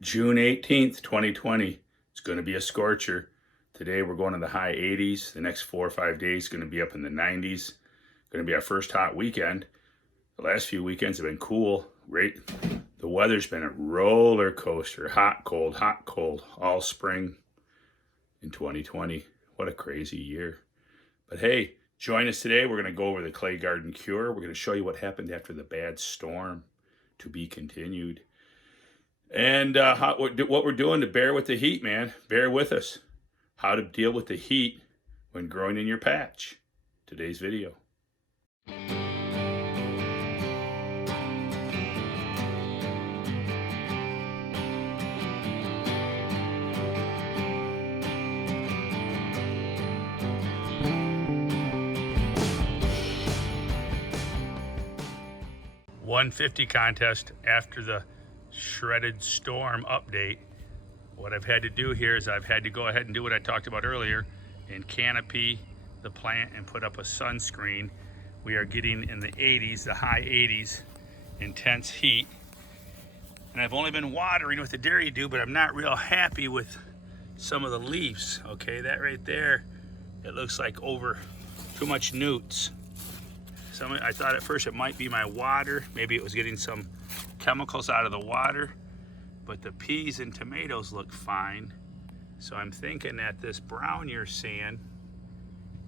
June 18th, 2020. It's going to be a scorcher. Today we're going to the high 80s. The next 4 or 5 days going to be up in the 90s. Going to be our first hot weekend. The last few weekends have been cool. Right? The weather's been a roller coaster. Hot, cold, all spring in 2020. What a crazy year. But hey, join us today. We're going to go over the clay garden cure. We're going to show you what happened after the bad storm. To be continued. And what we're doing to bear with the heat, man. Bear with us. How to deal with the heat when growing in your patch. Today's video. $150 contest after the shredded storm update. What I've had to do here is I've had to go ahead and do what I talked about earlier and canopy the plant and put up a sunscreen. We are getting in the 80s, the high 80s, intense heat. And I've only been watering with the dairy dew, but I'm not real happy with some of the leaves. Okay, that right there, it looks like over too much newts. I thought at first it might be my water. Maybe it was getting some chemicals out of the water, but the peas and tomatoes look fine. So I'm thinking that this brown you're seeing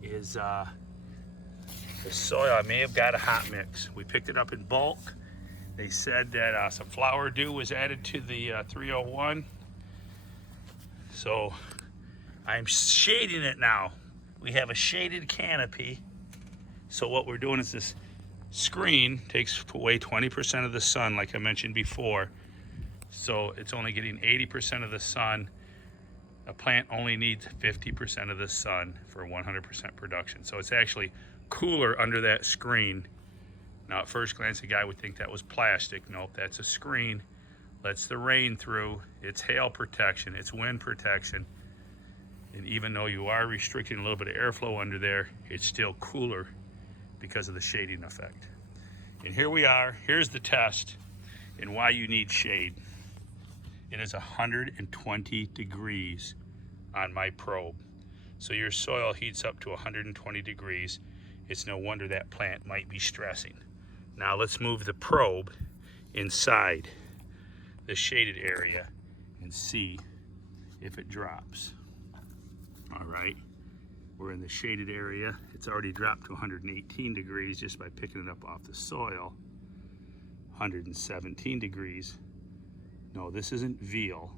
is the soil. I may have got a hot mix. We picked it up in bulk. They said that some flower dew was added to the 301. So I'm shading it now. We have a shaded canopy. So what we're doing is this screen takes away 20% of the sun, like I mentioned before. So it's only getting 80% of the sun. A plant only needs 50% of the sun for 100% production. So it's actually cooler under that screen. Now at first glance, a guy would think that was plastic. Nope, that's a screen. Lets the rain through. It's hail protection, it's wind protection. And even though you are restricting a little bit of airflow under there, it's still cooler because of the shading effect. And here we are. Here's the test and why you need shade. It is 120 degrees on my probe. So your soil heats up to 120 degrees. It's no wonder that plant might be stressing. Now let's move the probe inside the shaded area and see if it drops. All right. We're in the shaded area. It's already dropped to 118 degrees just by picking it up off the soil. 117 degrees. No, this isn't veal.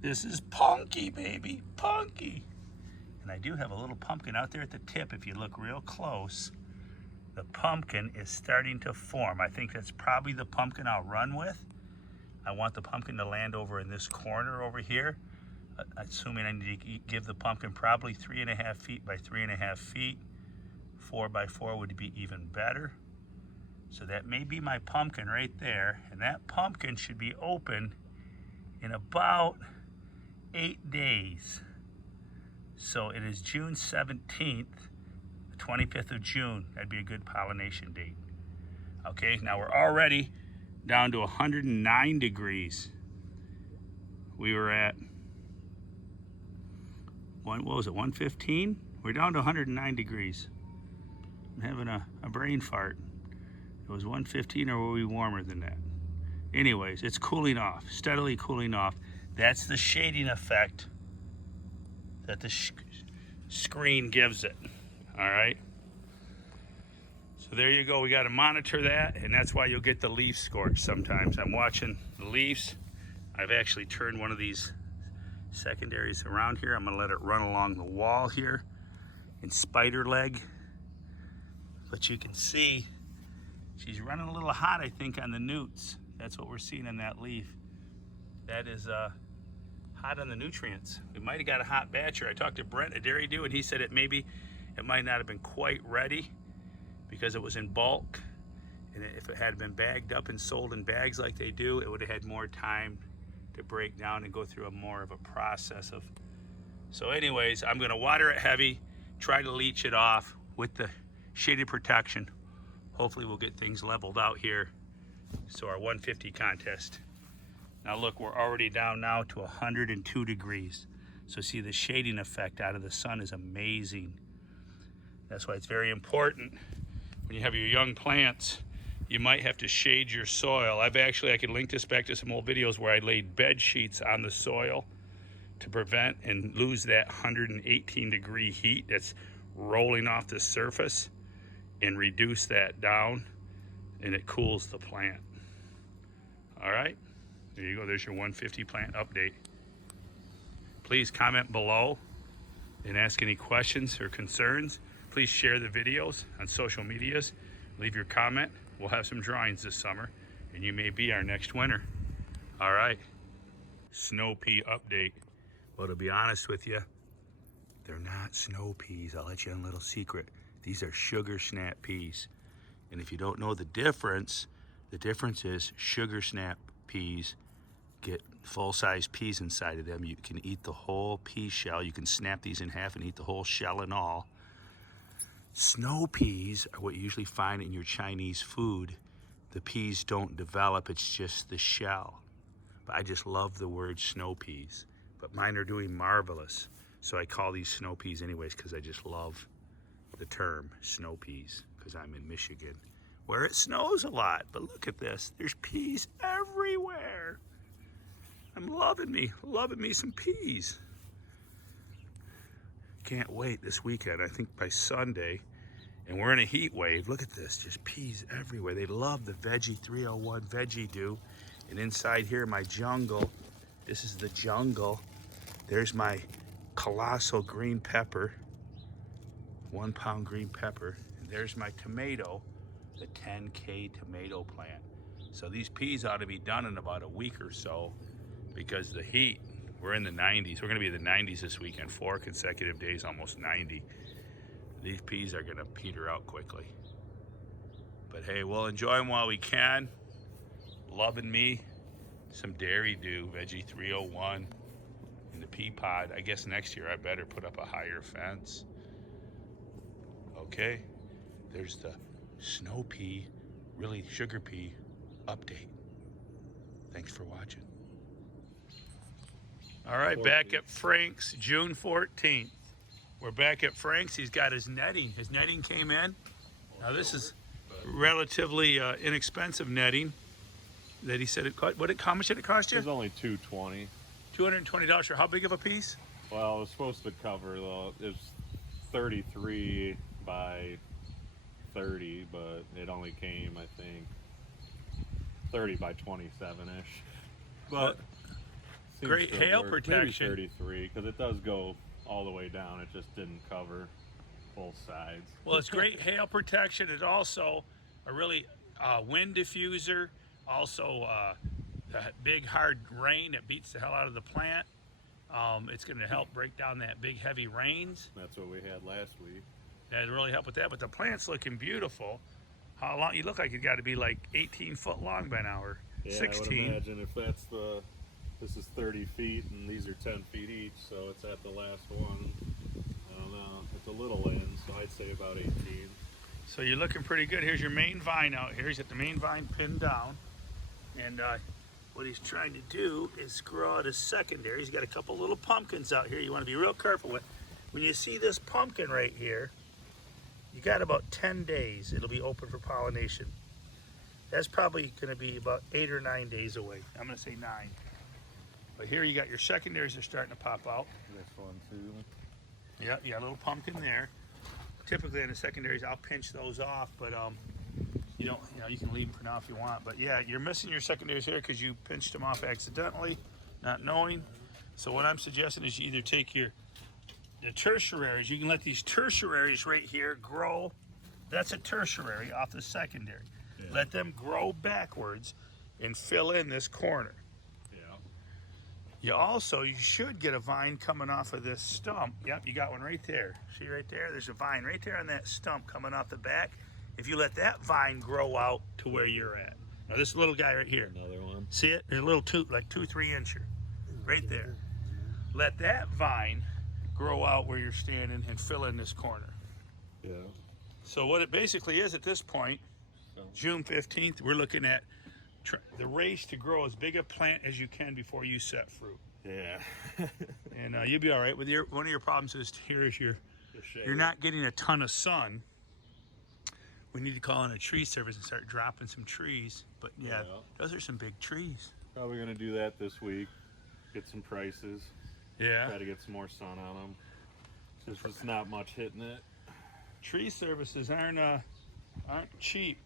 This is punky, baby, punky. And I do have a little pumpkin out there at the tip. If you look real close, the pumpkin is starting to form. I think that's probably the pumpkin I'll run with. I want the pumpkin to land over in this corner over here. Assuming I need to give the pumpkin probably 3.5 feet by 3.5 feet. 4 by 4 would be even better. So that may be my pumpkin right there. And that pumpkin should be open in about 8 days. So it is June 17th, the 25th of June. That'd be a good pollination date. Okay, now we're already down to 109 degrees. We were at what was it, 115? We're down to 109 degrees. I'm having a brain fart. It was 115, or were we warmer than that? Anyways, it's cooling off, steadily cooling off. That's the shading effect that the screen gives it, all right? So there you go, we gotta monitor that, and that's why you'll get the leaf scorch sometimes. I'm watching the leaves. I've actually turned one of these secondaries around here. I'm gonna let it run along the wall here in spider leg. But you can see she's running a little hot, I think, on the newts. That's what we're seeing in that leaf. That is hot on the nutrients. We might have got a hot batcher. I talked to Brent at Dairy Dew, and he said it might not have been quite ready because it was in bulk. And if it had been bagged up and sold in bags like they do, it would have had more time to break down and go through more of a process of. So anyways, I'm gonna water it heavy, try to leach it off with the shaded protection. Hopefully we'll get things leveled out here. So our 150 contest Now look, we're already down now to 102 degrees. So see, the shading effect out of the sun is amazing. That's why it's very important when you have your young plants, you might have to shade your soil. I can link this back to some old videos where I laid bed sheets on the soil to prevent and lose that 118 degree heat that's rolling off the surface, and reduce that down, and it cools the plant. All right, there you go. There's your 150 plant update. Please comment below and ask any questions or concerns. Please share the videos on social medias. Leave your comment. We'll have some drawings this summer, and you may be our next winner. All right, snow pea update. Well, to be honest with you, they're not snow peas. I'll let you in a little secret. These are sugar snap peas. And if you don't know the difference is sugar snap peas get full-size peas inside of them. You can eat the whole pea shell. You can snap these in half and eat the whole shell and all. Snow peas are what you usually find in your Chinese food. The peas don't develop, it's just the shell. But I just love the word snow peas. But mine are doing marvelous. So I call these snow peas anyways because I just love the term snow peas because I'm in Michigan where it snows a lot. But look at this, there's peas everywhere. I'm loving me some peas. Can't wait this weekend. I think by Sunday, and we're in a heat wave. Look at this, just peas everywhere. They love the Veggie 301 Veggie Dew. And inside here, my jungle, this is the jungle. There's my colossal green pepper, 1 pound green pepper. And there's my tomato, the 10K tomato plant. So these peas ought to be done in about a week or so because the heat, we're in the 90s. We're gonna be in the 90s this weekend, 4 consecutive days, almost 90. These peas are gonna peter out quickly. But hey, we'll enjoy them while we can. Loving me some Dairy Dew, Veggie 301 in the pea pod. I guess next year I better put up a higher fence. Okay, there's the snow pea, really sugar pea update. Thanks for watching. All right, 14th. Back at Frank's, June 14th. We're back at Frank's. He's got his netting. His netting came in. Now this is relatively inexpensive netting that he said it cost. How much did it cost you? It was only $220. $220 for how big of a piece? Well, it was supposed to cover, though, it was 33 by 30, but it only came, I think, 30 by 27-ish. But great hail protection. Maybe 33, because it does go all the way down. It just didn't cover both sides. Well, it's great hail protection. It's also a really wind diffuser. Also, the big hard rain that beats the hell out of the plant. It's going to help break down that big heavy rains. That's what we had last week. That really helped with that. But the plant's looking beautiful. How long? You look like you got to be like 18 foot long by now, or yeah, 16. I would imagine if that's the. This is 30 feet and these are 10 feet each, so it's at the last one. I don't know, it's a little in, so I'd say about 18. So you're looking pretty good. Here's your main vine out here. He's got the main vine pinned down. And what he's trying to do is grow out his secondary. He's got a couple little pumpkins out here you want to be real careful with. When you see this pumpkin right here, you got about 10 days. It'll be open for pollination. That's probably going to be about 8 or 9 days away. I'm going to say 9. But here you got your secondaries that are starting to pop out. This one too. Yep, you got a little pumpkin there. Typically in the secondaries, I'll pinch those off, but you can leave them for now if you want. But yeah, you're missing your secondaries here because you pinched them off accidentally, not knowing. So what I'm suggesting is you either take the tertiaries. You can let these tertiaries right here grow. That's a tertiary off the secondary. Yeah. Let them grow backwards and fill in this corner. You should get a vine coming off of this stump. Yep, you got one right there. See right there? There's a vine right there on that stump coming off the back. If you let that vine grow out to where you're at. Now this little guy right here. Another one. See it? There's a little 3 incher right there. Let that vine grow out where you're standing and fill in this corner. Yeah. So what it basically is at this point, June 15th, we're looking at the race to grow as big a plant as you can before you set fruit. Yeah. And you'll be all right. With one of your problems is you're not getting a ton of sun. We need to call in a tree service and start dropping some trees. But yeah, those are some big trees. Probably gonna do that this week. Get some prices. Yeah. Try to get some more sun on them. Since it's not much hitting it. Tree services aren't cheap.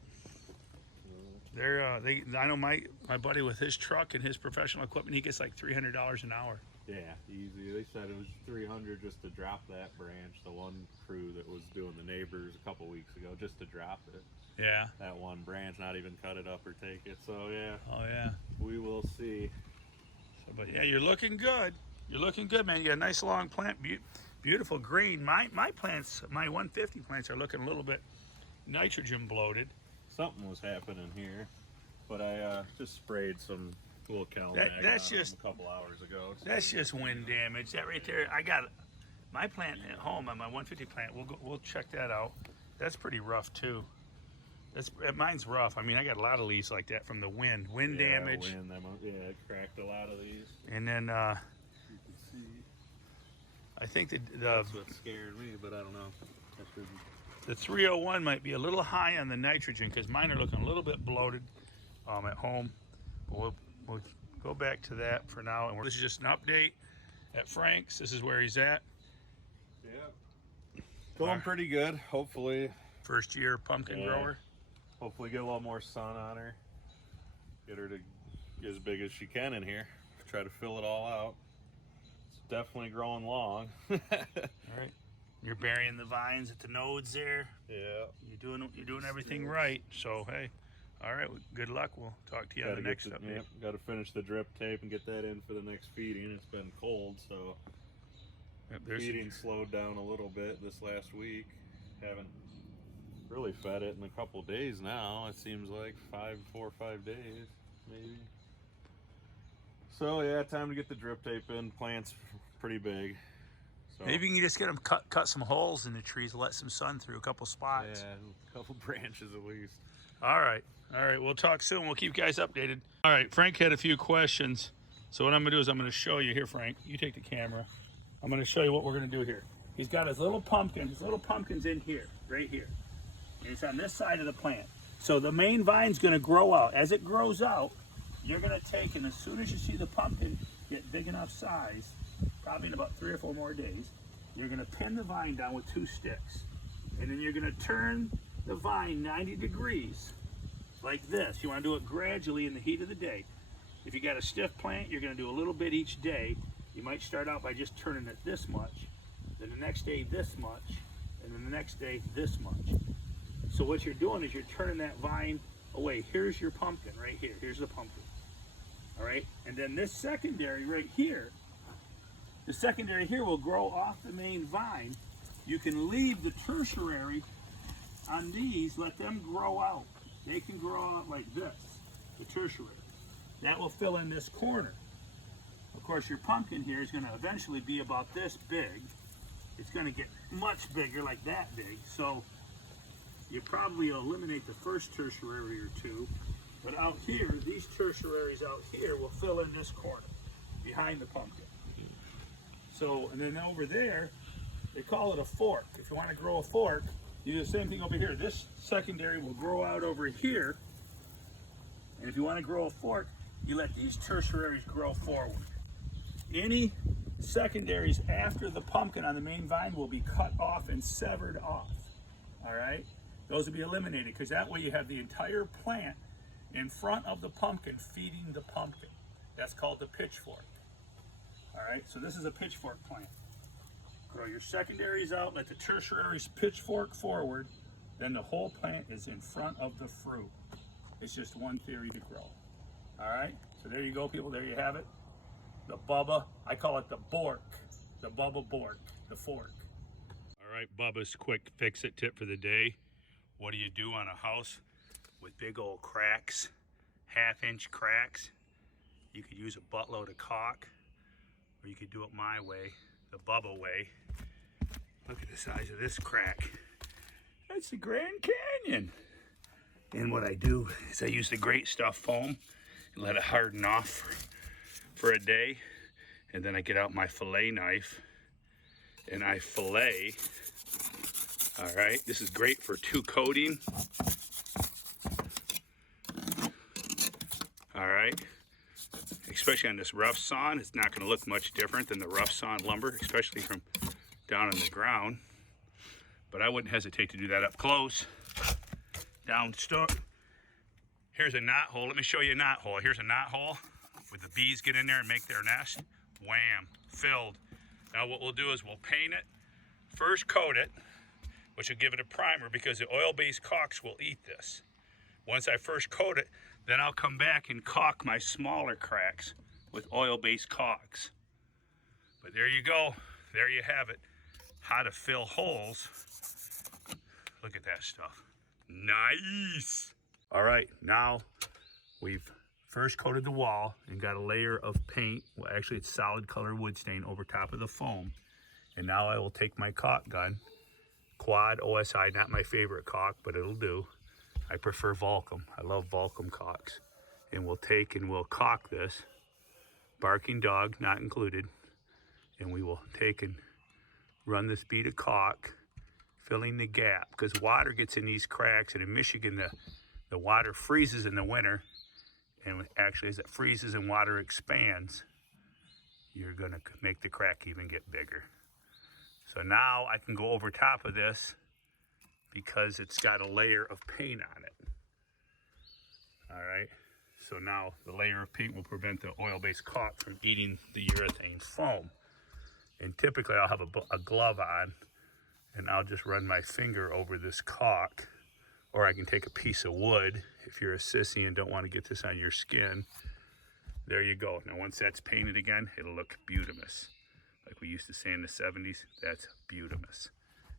I know my buddy with his truck and his professional equipment, he gets like $300 an hour. Yeah, easy. They said it was $300 just to drop that branch. The one crew that was doing the neighbors a couple weeks ago, just to drop it. Yeah. That one branch, not even cut it up or take it. So yeah. Oh yeah. We will see. So, but yeah, you're looking good. You're looking good, man. You got a nice long plant, beautiful green. My plants, my 150 plants are looking a little bit nitrogen bloated. Something was happening here, but I just sprayed some cool cow that's just a couple hours ago. So that's just wind damage. That right there, I got my plant at home on my 150 plant. We'll check that out. That's pretty rough too. Mine's rough. I mean, I got a lot of leaves like that from the wind damage. It cracked a lot of these. And then you can see. I think That's what scared me, but I don't know. The 301 might be a little high on the nitrogen because mine are looking a little bit bloated at home. But we'll go back to that for now. And this is just an update at Frank's. This is where he's at. Yeah. Going pretty good, hopefully. First year pumpkin grower. Hopefully get a little more sun on her. Get her to get as big as she can in here. Try to fill it all out. It's definitely growing long. All right. You're burying the vines at the nodes there. Yeah. You're doing everything right. So hey, all right. Good luck. We'll talk to you on the next update. Yep. Got to finish the drip tape and get that in for the next feeding. It's been cold, so feeding slowed down a little bit this last week. Haven't really fed it in a couple days now. It seems like 4 or 5 days, maybe. So yeah, time to get the drip tape in. Plant's pretty big. So, maybe you can just get them cut some holes in the trees, let some sun through a couple spots. Yeah, a couple branches at least. All right. We'll talk soon. We'll keep you guys updated. All right. Frank had a few questions. So what I'm going to do is I'm going to show you here, Frank. You take the camera. I'm going to show you what we're going to do here. He's got his little pumpkins in here, right here. And it's on this side of the plant. So the main vine's going to grow out. As it grows out, you're going to take, and as soon as you see the pumpkin get big enough size, probably in about 3 or 4 more days, you're going to pin the vine down with 2 sticks. And then you're going to turn the vine 90 degrees like this. You want to do it gradually in the heat of the day. If you got a stiff plant, you're going to do a little bit each day. You might start out by just turning it this much, then the next day this much, and then the next day this much. So what you're doing is you're turning that vine away. Here's your pumpkin right here. Here's the pumpkin. All right, and then this secondary right here, the secondary here will grow off the main vine. You can leave the tertiary on these, let them grow out. They can grow out like this, the tertiary. That will fill in this corner. Of course, your pumpkin here is going to eventually be about this big. It's going to get much bigger, like that big. So you probably eliminate the first tertiary or 2. But out here, these tertiaries out here will fill in this corner behind the pumpkin. So, and then over there, they call it a fork. If you want to grow a fork, you do the same thing over here. This secondary will grow out over here. And if you want to grow a fork, you let these tertiaries grow forward. Any secondaries after the pumpkin on the main vine will be cut off and severed off. All right? Those will be eliminated because that way you have the entire plant in front of the pumpkin feeding the pumpkin. That's called the pitchfork. All right, so this is a pitchfork plant. Grow your secondaries out, let the tertiaries pitchfork forward, then the whole plant is in front of the fruit. It's just one theory to grow. All right, so there you go, people. There you have it. The Bubba, I call it the bork, the Bubba bork, the fork. All right, Bubba's quick fix-it tip for the day. What do you do on a house with big old cracks, 1/2-inch cracks? You could use a buttload of caulk, or you could do it my way, the Bubba way. Look at the size of this crack. That's the Grand Canyon. And what I do is I use the Great Stuff foam and let it harden off for a day. And then I get out my fillet knife and I fillet. All right, this is great for 2 coating. All right, especially on this rough sawn, it's not going to look much different than the rough sawn lumber, especially from down on the ground. But I wouldn't hesitate to do that up close. Down stuck. Here's a knot hole. Let me show you a knot hole. Here's a knot hole where the bees get in there and make their nest. Wham, filled. Now what we'll do is we'll paint it, first coat it, which will give it a primer because the oil-based caulks will eat this. Once I first coat it, then I'll come back and caulk my smaller cracks with oil-based caulks. But there you go. There you have it. How to fill holes. Look at that stuff. Nice. All right, now we've first coated the wall and got a layer of paint. Well, actually it's solid color wood stain over top of the foam. And now I will take my caulk gun, Quad OSI, not my favorite caulk, but it'll do. I prefer Volcom. I love Volcom caulks. And we'll take and we'll caulk this, barking dog not included. And we will take and run this bead of caulk, filling the gap, because water gets in these cracks, and in Michigan the water freezes in the winter, and actually as it freezes and water expands, you're going to make the crack even get bigger. So now I can go over top of this because it's got a layer of paint on it. All right, so now the layer of paint will prevent the oil-based caulk from eating the urethane foam. And typically I'll have a glove on, and I'll just run my finger over this caulk, or I can take a piece of wood if you're a sissy and don't want to get this on your skin. There you go. Now once that's painted again, it'll look beautimous. Like we used to say in the 70s, that's beautimous.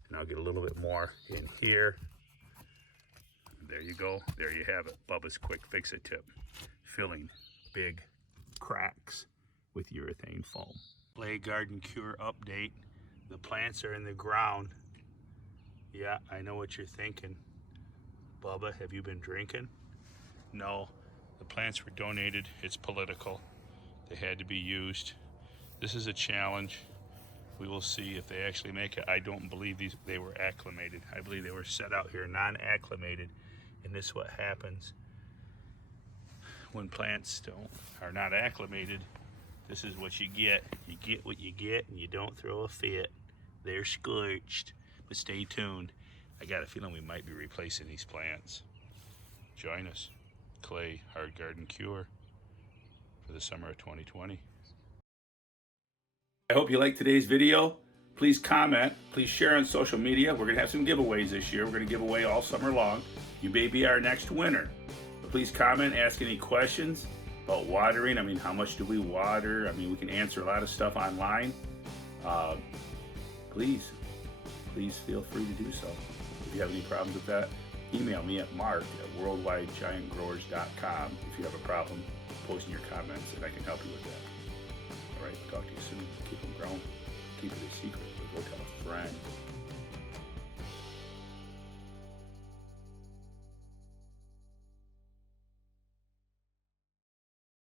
And I'll get a little bit more in here. There you go. There you have it. Bubba's quick fix-it tip. Filling big cracks with urethane foam. Play Garden Cure update. The plants are in the ground. Yeah, I know what you're thinking. Bubba, have you been drinking? No, the plants were donated. It's political. They had to be used. This is a challenge. We will see if they actually make it. I don't believe they were acclimated. I believe they were set out here non-acclimated. And this is what happens when plants are not acclimated. This is what you get. You get what you get, and you don't throw a fit. They're scorched, but stay tuned. I got a feeling we might be replacing these plants. Join us. Clay Hard Garden Cure for the summer of 2020. I hope you liked today's video. Please comment. Please share on social media. We're going to have some giveaways this year. We're going to give away all summer long. You may be our next winner. But please comment, ask any questions about watering. I mean, how much do we water? I mean, we can answer a lot of stuff online. Please feel free to do so. If you have any problems with that, email me at mark@worldwidegiantgrowers.com if you have a problem posting your comments, and I can help you with that. All right, talk to you soon. Keep them growing. Keep it a secret, but go tell a friend.